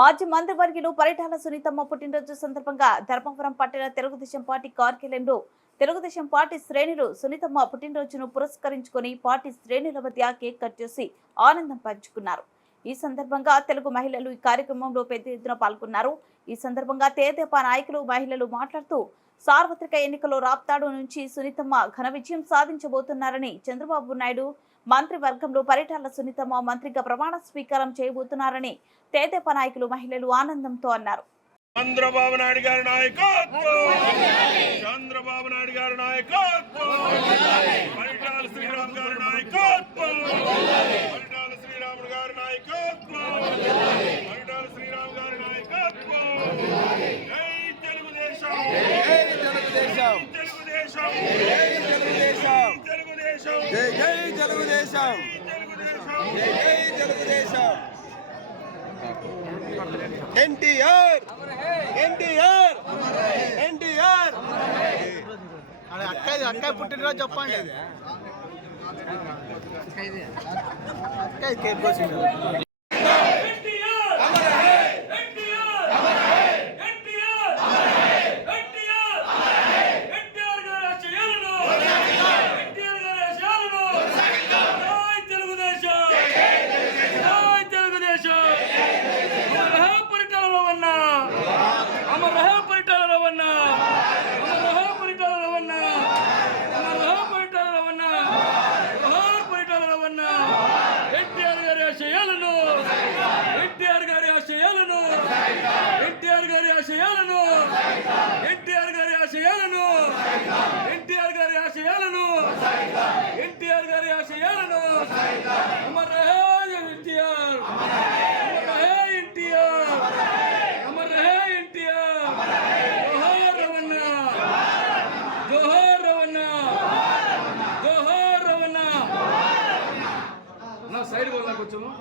మాజీ మంత్రివర్యులు పరిటాల సునీతమ్మ పుట్టినరోజు సందర్భంగా ధర్మవరం పట్టణ తెలుగుదేశం పార్టీ కార్యాలయంలో తెలుగుదేశం పార్టీ శ్రేణులు సునీతమ్మ పుట్టినరోజును పురస్కరించుకొని పార్టీ శ్రేణుల మధ్య కేక్ కట్ చేసి ఆనందం పంచుకున్నారు. ఈ సందర్భంగా తెలుగు మహిళలు ఈ కార్యక్రమంలో పెద్ద ఎత్తున పాల్గొన్నారు. ఈ సందర్భంగా తెదేపా నాయకులు మహిళలు మాట్లాడుతూ సార్వత్రిక ఎన్నికల్లో రాప్తాడు నుంచి సునీతమ్మ ఘన విజయం సాధించబోతున్నారని, చంద్రబాబు నాయుడు మంత్రివర్గంలో పరిటాల సునీతమ్మ మంత్రిగా ప్రమాణ స్వీకారం చేయబోతున్నారని తెదేపా నాయకులు మహిళలు ఆనందంతో అన్నారు. చంద్రబాబు నాయుడు గారి నాయకత్వం, చంద్రబాబు నాయుడు గారి నాయకత్వం, పరిటాల శ్రీరామ్ గారి నాయకత్వం, పరిటాల శ్రీరాముడు గారి నాయకత్వం, పరిటాల శ్రీరామ్ గారి నాయకత్వం. జై తెలుగుదేశం, జై తెలుగుదేశం, తెలుగుదేశం, తెలుగుదేశం, తెలుగుదేశం, జై జై తెలుగుదేశం, తెలుగుదేశం, జై జై తెలుగుదేశం. ఎన్టీఆర్, ఎన్టీఆర్, ఎన్టీఆర్. అక్కయ్య పుట్టినరోజు చెప్పండి. అక్కయ్య కేక్ కోసింది. ఎన్టీఆర్ గారి ఆశయాలను